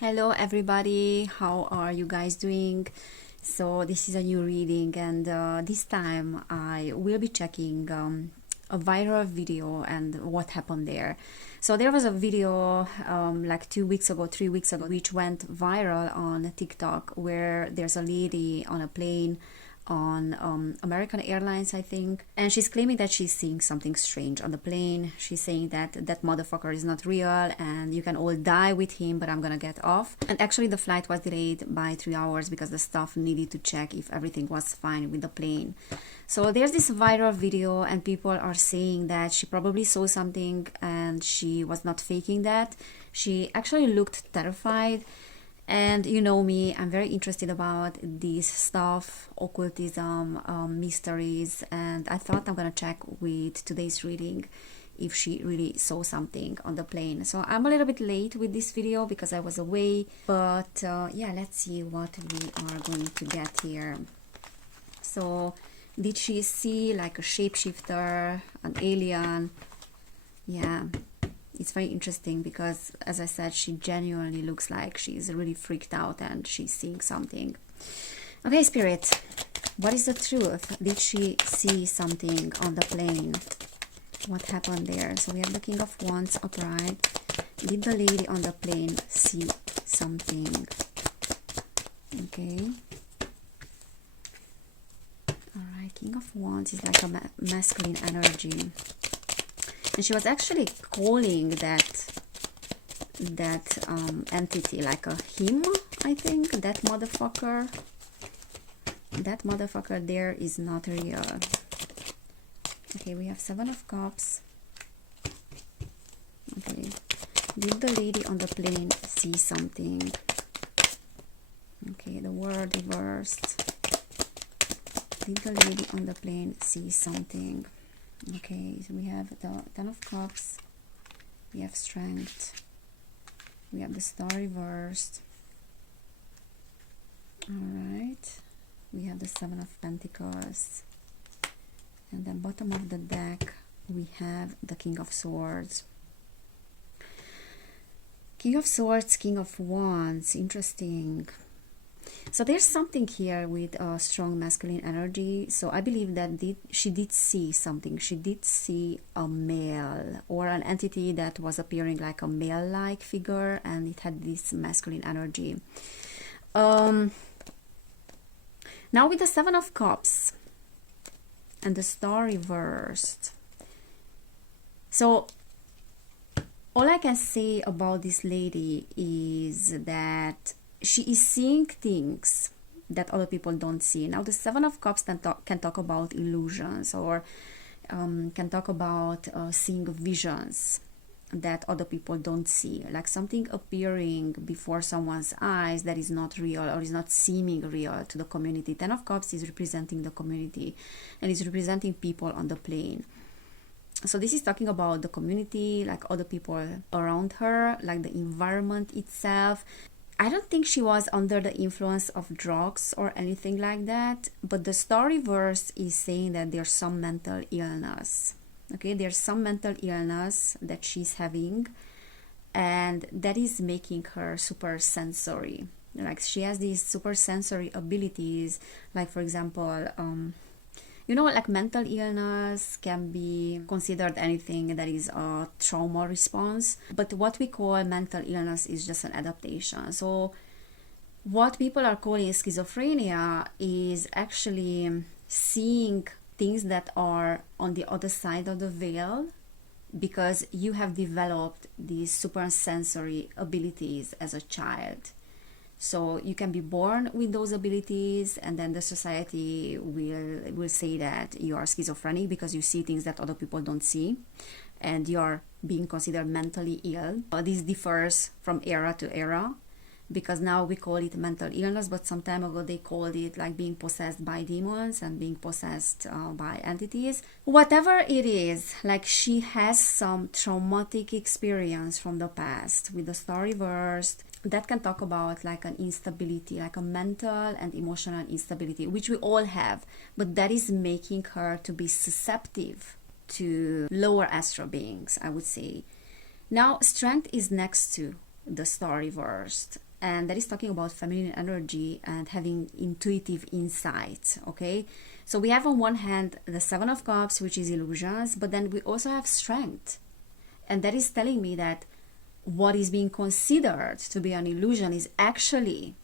Hello everybody, how are you guys doing? So this is a new reading, and this time I will be checking a viral video and what happened there. So there was a video like 2 weeks ago, 3 weeks ago, which went viral on TikTok, where there's a lady on a plane on American Airlines, I think, and she's claiming that she's seeing something strange on the plane. She's saying that that motherfucker is not real and you can all die with him, but I'm gonna get off. And actually the flight was delayed by 3 hours because the staff needed to check if everything was fine with the plane. So there's this viral video, and people are saying that she probably saw something and she was not faking that. She actually looked terrified. And you know me, I'm very interested about this stuff, occultism, mysteries, and I thought I'm gonna check with today's reading if she really saw something on the plane. So I'm a little bit late with this video because I was away, but yeah, let's see what we are going to get here. So did she see like a shapeshifter, an alien? Yeah, it's very interesting because, as I said, she genuinely looks like she's really freaked out and she's seeing something. Okay, Spirit, what is the truth? Did she see something on the plane? What happened there? So we have the King of Wands upright. Did the lady on the plane see something? Okay. Alright, King of Wands is like a masculine energy. And she was actually calling that entity like a him, I think. That motherfucker there is not real. Okay, we have Seven of Cups. Okay, did the lady on the plane see something? Okay, the World reversed. Did the lady on the plane see something? Okay, so we have the Ten of Cups, we have Strength, we have the Star reversed. Alright, we have the Seven of Pentacles, and then bottom of the deck we have the King of Swords. King of Swords, King of Wands, interesting. So there's something here with a strong masculine energy. So I believe that she did see something. She did see a male or an entity that was appearing like a male-like figure, and it had this masculine energy. Now with the Seven of Cups and the Star reversed. So all I can say about this lady is that she is seeing things that other people don't see. Now the Seven of Cups can talk about illusions, or can talk about seeing visions that other people don't see, like something appearing before someone's eyes that is not real or is not seeming real to the community. Ten of Cups is representing the community and is representing people on the plane. So this is talking about the community, like other people around her, like the environment itself. I don't think she was under the influence of drugs or anything like that, but the Star reverse is saying that there's some mental illness. Okay, there's some mental illness that she's having, and that is making her super sensory. Like she has these super sensory abilities, like for example, you know, like mental illness can be considered anything that is a trauma response, but what we call mental illness is just an adaptation. So what people are calling schizophrenia is actually seeing things that are on the other side of the veil, because you have developed these super sensory abilities as a child. So you can be born with those abilities, and then the society will say that you are schizophrenic because you see things that other people don't see, and you are being considered mentally ill. This differs from era to era, because now we call it mental illness, but some time ago they called it like being possessed by demons and being possessed by entities. Whatever it is, like she has some traumatic experience from the past with the Star reversed. That can talk about like an instability, like a mental and emotional instability, which we all have, but that is making her to be susceptible to lower astral beings, I would say. Now, Strength is next to the Star reversed, and that is talking about feminine energy and having intuitive insight. Okay, so we have on one hand the Seven of Cups, which is illusions, but then we also have strength, and that is telling me that what is being considered to be an illusion is actually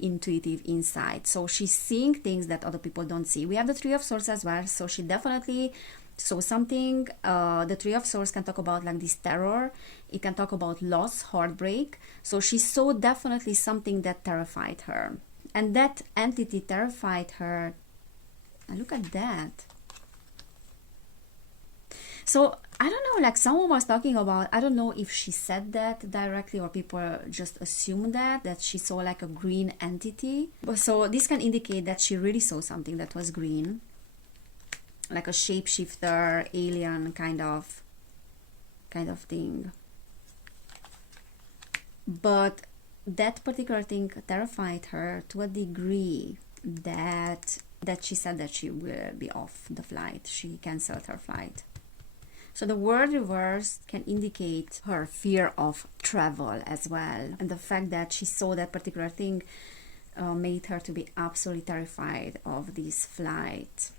intuitive insight. So she's seeing things that other people don't see. We have the Three of Swords as well, so she definitely saw something. The Three of Swords can talk about like this terror, it can talk about loss, heartbreak. So she saw definitely something that terrified her, and that entity terrified her. And look at that. So I don't know, like someone was talking about, I don't know if she said that directly or people just assume that she saw like a green entity. So this can indicate that she really saw something that was green, like a shapeshifter, alien kind of thing. But that particular thing terrified her to a degree that she said that she will be off the flight. She canceled her flight. So the word reversed can indicate her fear of travel as well. And the fact that she saw that particular thing made her to be absolutely terrified of this flight.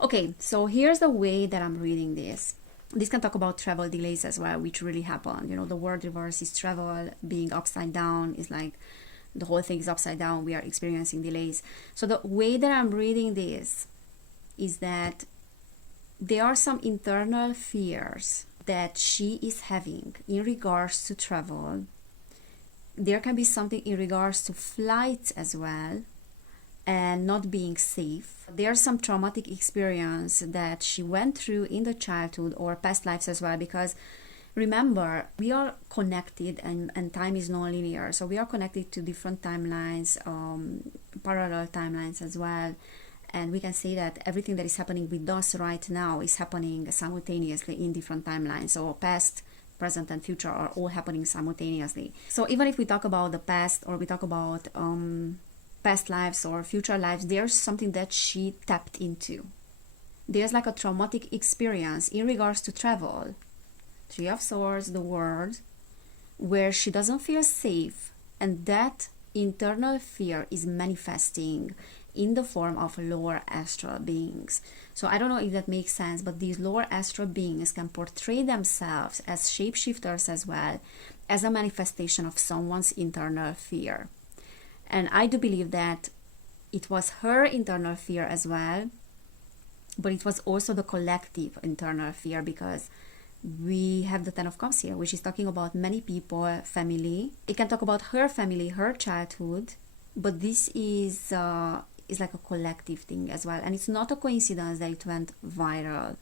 Okay, so here's the way that I'm reading this. This can talk about travel delays as well, which really happened. You know, the word reverse is travel, being upside down is like the whole thing is upside down. We are experiencing delays. So the way that I'm reading this is that there are some internal fears that she is having in regards to travel. There can be something in regards to flights as well and not being safe. There's some traumatic experience that she went through in the childhood or past lives as well, because remember, we are connected and time is non-linear. So we are connected to different timelines, parallel timelines as well. And we can say that everything that is happening with us right now is happening simultaneously in different timelines. So past, present, and future are all happening simultaneously. So even if we talk about the past or we talk about past lives or future lives, there's something that she tapped into. There's like a traumatic experience in regards to travel. Three of Swords, the World, where she doesn't feel safe, and that internal fear is manifesting in the form of lower astral beings. So I don't know if that makes sense, but these lower astral beings can portray themselves as shapeshifters as well, as a manifestation of someone's internal fear. And I do believe that it was her internal fear as well, but it was also the collective internal fear, because we have the Ten of Cups here, which is talking about many people, family. It can talk about her family, her childhood, but this is like a collective thing as well. And it's not a coincidence that it went viral.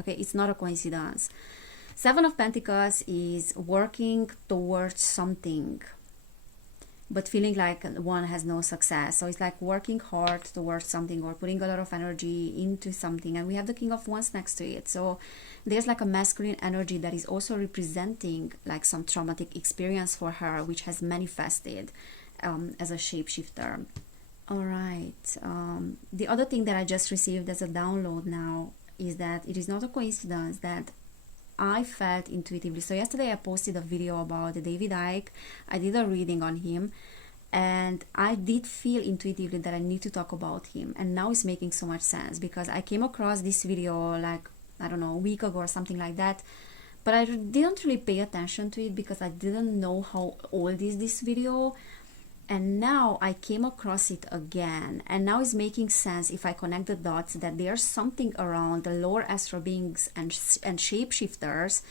Okay, it's not a coincidence. Seven of Pentacles is working towards something, but feeling like one has no success. So it's like working hard towards something or putting a lot of energy into something. And we have the King of Wands next to it. So there's like a masculine energy that is also representing like some traumatic experience for her, which has manifested as a shapeshifter. All right. The other thing that I just received as a download now is that it is not a coincidence that I felt intuitively. So yesterday I posted a video about David Icke. I did a reading on him, and I did feel intuitively that I need to talk about him. And now it's making so much sense, because I came across this video like, I don't know, a week ago or something like that. But I didn't really pay attention to it because I didn't know how old is this video. And now I came across it again, and now it's making sense if I connect the dots that there's something around the lower astral beings and shapeshifters,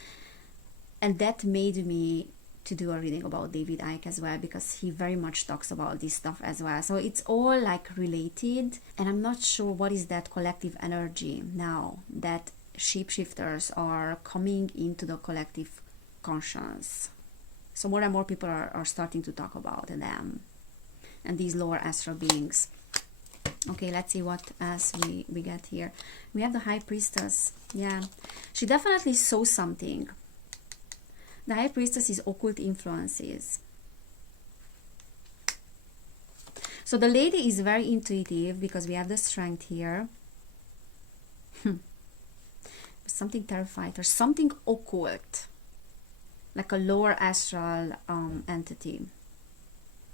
and that made me to do a reading about David Icke as well, because he very much talks about this stuff as well. So it's all like related, and I'm not sure what is that collective energy now that shapeshifters are coming into the collective conscience. So more and more people are starting to talk about them and these lower astral beings. Okay, let's see what else we get here. We have the High Priestess. Yeah, she definitely saw something. The High Priestess is occult influences. So the lady is very intuitive because we have the Strength here. Something terrified her, something occult. like a lower astral entity.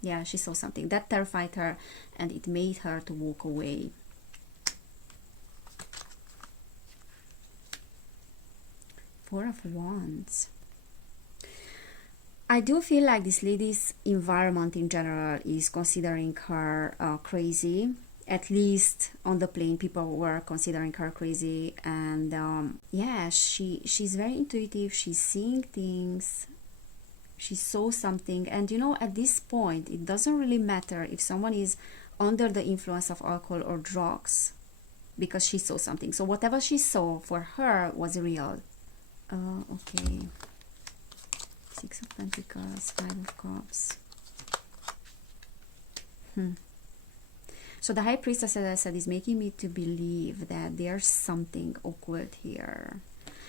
Yeah, she saw something that terrified her, and it made her to walk away. Four of Wands. I do feel like this lady's environment in general is considering her crazy. At least on the plane, people were considering her crazy, and yeah, she's very intuitive. She's seeing things. She saw something, and you know, at this point, it doesn't really matter if someone is under the influence of alcohol or drugs, because she saw something. So whatever she saw for her was real. Okay. Six of Pentacles, Five of Cups. So the High Priestess, as I said, is making me to believe that there's something occult here.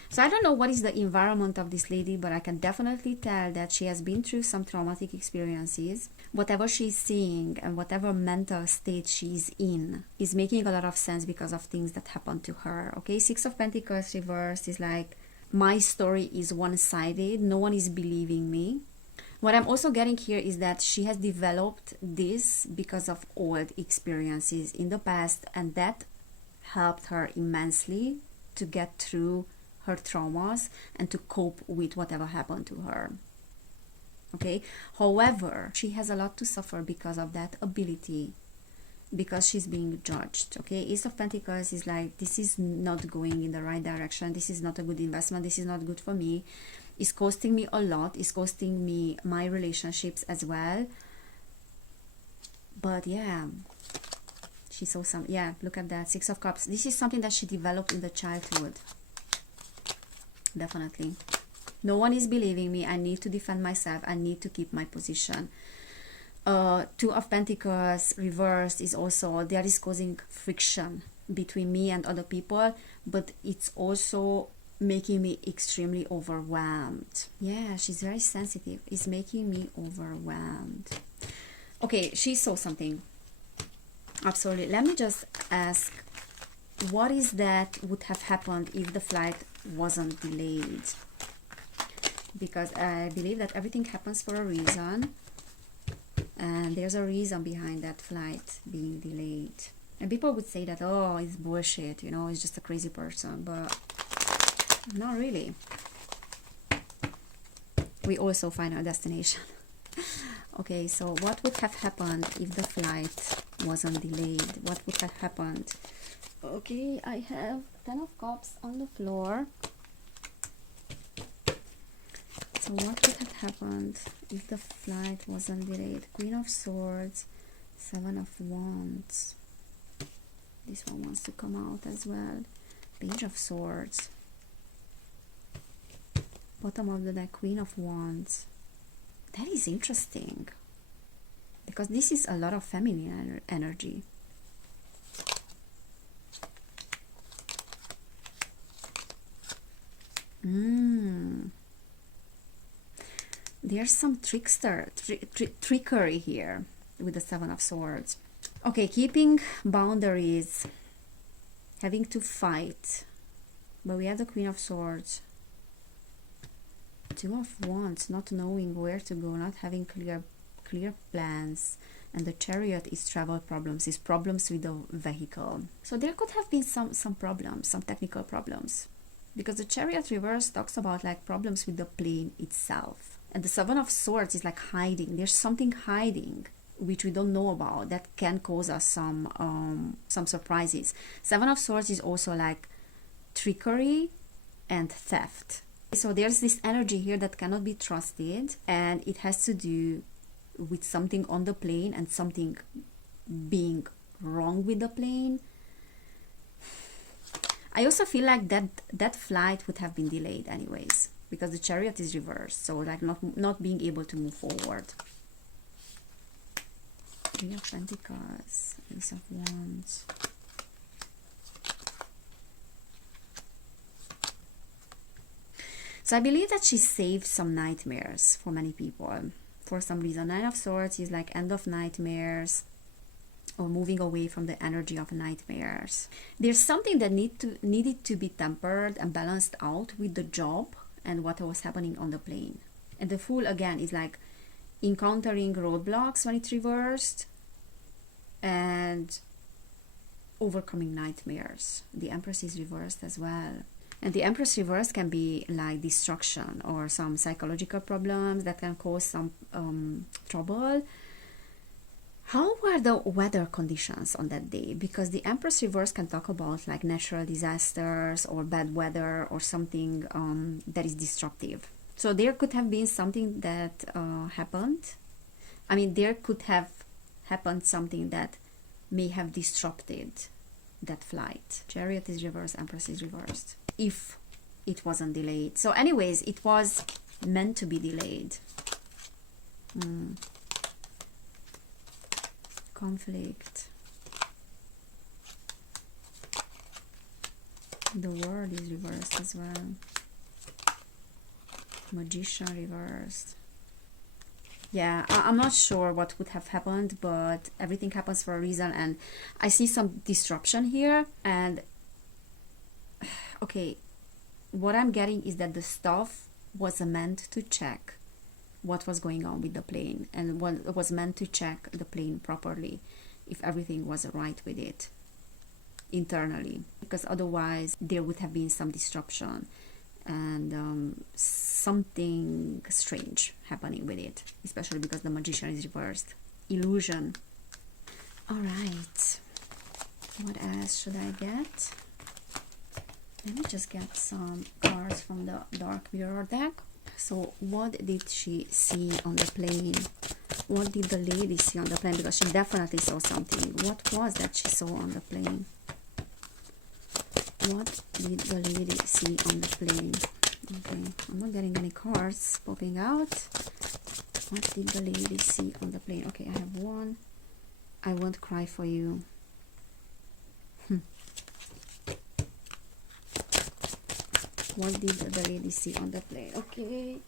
So I don't know what is the environment of this lady, but I can definitely tell that she has been through some traumatic experiences. Whatever she's seeing and whatever mental state she's in is making a lot of sense because of things that happened to her. Okay, Six of Pentacles reversed is like, my story is one-sided. No one is believing me. What I'm also getting here is that she has developed this because of old experiences in the past, and that helped her immensely to get through her traumas and to cope with whatever happened to her. Okay, however, she has a lot to suffer because of that ability, because she's being judged. Okay, Ace of Pentacles is like, this is not going in the right direction, this is not a good investment, this is not good for me, it's costing me a lot, it's costing me my relationships as well. But yeah, she saw some, yeah, look at that, Six of Cups. This is something that she developed in the childhood. Definitely. No one is believing me. I need to defend myself. I need to keep my position. Two of Pentacles reversed is also, there is causing friction between me and other people, but it's also making me extremely overwhelmed. Yeah, she's very sensitive. It's making me overwhelmed. Okay, she saw something. Absolutely. Let me just ask, what is that would have happened if the flight wasn't delayed? Because I believe that everything happens for a reason, and there's a reason behind that flight being delayed. And people would say that, oh, it's bullshit, you know, it's just a crazy person, but not really. We also find our destination. Okay, so what would have happened if the flight wasn't delayed? What would have happened? Okay, I have 10 of Cups on the floor. So what would have happened if the flight wasn't delayed? Queen of Swords, Seven of Wands. This one wants to come out as well. Page of Swords. Bottom of the deck, Queen of Wands. That is interesting, because this is a lot of feminine energy. There's some trickery here with the Seven of Swords. Okay, keeping boundaries, having to fight, but we have the Queen of Swords. Two of Wands, not knowing where to go, not having clear plans, and the Chariot is travel problems, is problems with the vehicle. So there could have been some problems, some technical problems, because the Chariot reverse talks about like problems with the plane itself, and the Seven of Swords is like hiding. There's something hiding which we don't know about that can cause us some surprises. Seven of Swords is also like trickery and theft. So there's this energy here that cannot be trusted, and it has to do with something on the plane and something being wrong with the plane. I also feel like that flight would have been delayed anyways, because the Chariot is reversed, so like not being able to move forward. Three of Pentacles, Ace of Wands. So I believe that she saved some nightmares for many people for some reason. Nine of Swords is like end of nightmares, or moving away from the energy of nightmares. There's something that needed to be tempered and balanced out with the job and what was happening on the plane. And the Fool again is like encountering roadblocks when it's reversed and overcoming nightmares. The Empress is reversed as well. And the Empress reversed can be like destruction or some psychological problems that can cause some trouble. How were the weather conditions on that day? Because the Empress reverse can talk about like natural disasters or bad weather or something that is disruptive. So there could have been something that happened. I mean, there could have happened something that may have disrupted that flight. Chariot is reversed, Empress is reversed. If it wasn't delayed. So anyways, it was meant to be delayed. Conflict. The World is reversed as well. Magician reversed. Yeah, I'm not sure what would have happened, but everything happens for a reason, and I see some disruption here. And okay, what I'm getting is that the staff was meant to check what was going on with the plane, and was meant to check the plane properly if everything was right with it internally, because otherwise there would have been some disruption and something strange happening with it, especially because the Magician is reversed. Illusion. All right, what else should I get? Let me just get some cards from the Dark Mirror deck. So what did she see on the plane? What did the lady see on the plane? Because she definitely saw something. What was that she saw on the plane? What did the lady see on the plane? Okay, I'm not getting any cards popping out. What did the lady see on the plane? Okay, I have one. I won't cry for you. What did the lady see on the plane? Okay.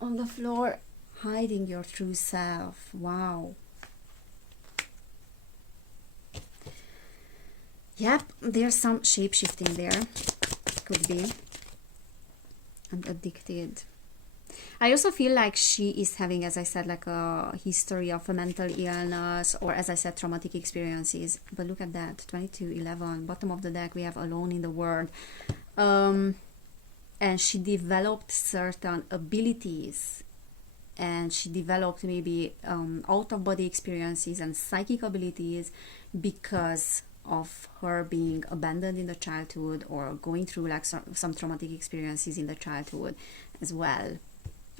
On the floor, hiding your true self. Wow. Yep, there's some shape-shifting there. Could be. And addicted. I also feel like she is having, as I said, like a history of a mental illness, or as I said, traumatic experiences. But look at that, 2211, bottom of the deck, we have Alone in the World. And she developed certain abilities, and she developed maybe out-of-body experiences and psychic abilities because of her being abandoned in the childhood, or going through like some traumatic experiences in the childhood as well.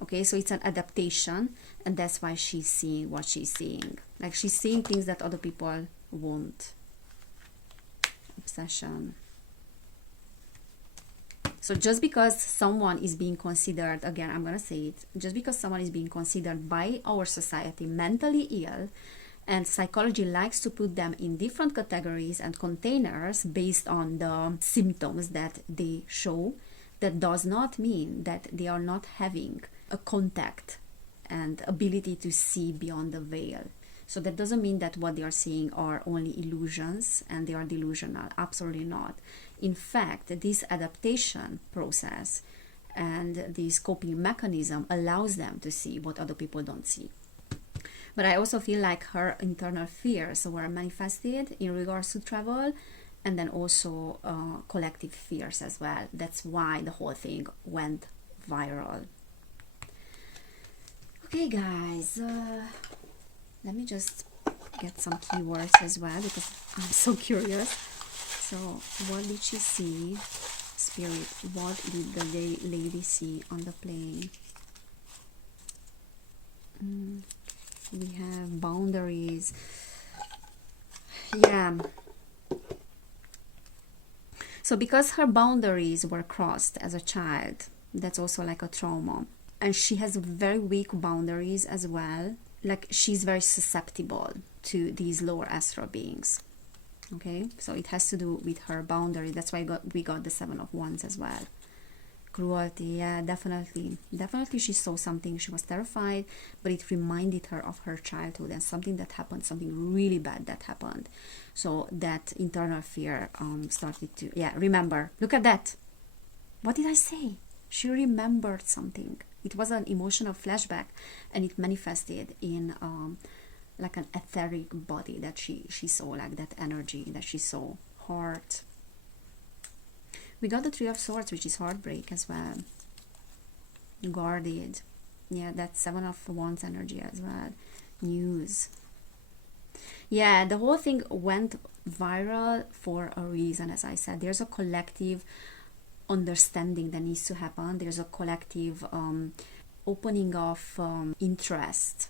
Okay, so it's an adaptation, and that's why she's seeing what she's seeing. Like, she's seeing things that other people won't. Obsession. So just because someone is being considered, again, I'm gonna say it, just because someone is being considered by our society mentally ill, and psychology likes to put them in different categories and containers based on the symptoms that they show, that does not mean that they are not having a contact and ability to see beyond the veil. So that doesn't mean that what they are seeing are only illusions and they are delusional. Absolutely not. In fact, this adaptation process and this coping mechanism allows them to see what other people don't see. But I also feel like her internal fears were manifested in regards to travel, and then also collective fears as well. That's why the whole thing went viral. Okay, guys, let me just get some keywords as well, because I'm so curious. So, what did she see? Spirit, what did the lady see on the plane? We have boundaries. Yeah. So because her boundaries were crossed as a child, that's also like a trauma. And she has very weak boundaries as well. Like, she's very susceptible to these lower astral beings. Okay, so it has to do with her boundary. That's why we got the Seven of Wands as well. Cruelty, yeah, definitely she saw something. She was terrified, but it reminded her of her childhood and something that happened, something really bad that happened. So that internal fear started to, yeah, remember, look at that. What did I say? She remembered something. It was an emotional flashback, and it manifested in like an etheric body that she saw, like that energy that she saw. Heart. We got the Three of Swords, which is heartbreak as well. Guarded. Yeah, that's Seven of Wands energy as well. News. Yeah, the whole thing went viral for a reason. As I said, there's a collective understanding that needs to happen. There's a collective opening of interest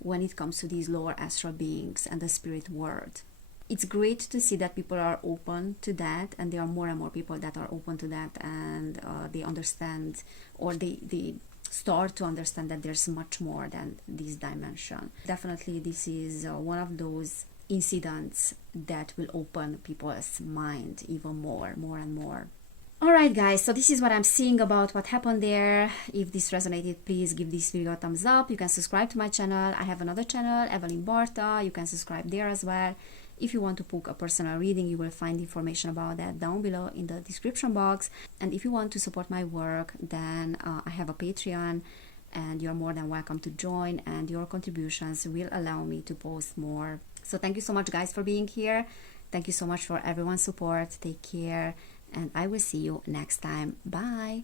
when it comes to these lower astral beings and the spirit world. It's great to see that people are open to that, and there are more and more people that are open to that, and they understand, or they start to understand that there's much more than this dimension. Definitely this is one of those incidents that will open people's mind even more and more. Alright guys, so this is what I'm seeing about what happened there. If this resonated, please give this video a thumbs up. You can subscribe to my channel. I have another channel, Evelin Barta. You can subscribe there as well. If you want to book a personal reading, you will find information about that down below in the description box. And if you want to support my work, then I have a Patreon, and you're more than welcome to join, and your contributions will allow me to post more. So thank you so much guys for being here. Thank you so much for everyone's support. Take care, and I will see you next time. Bye.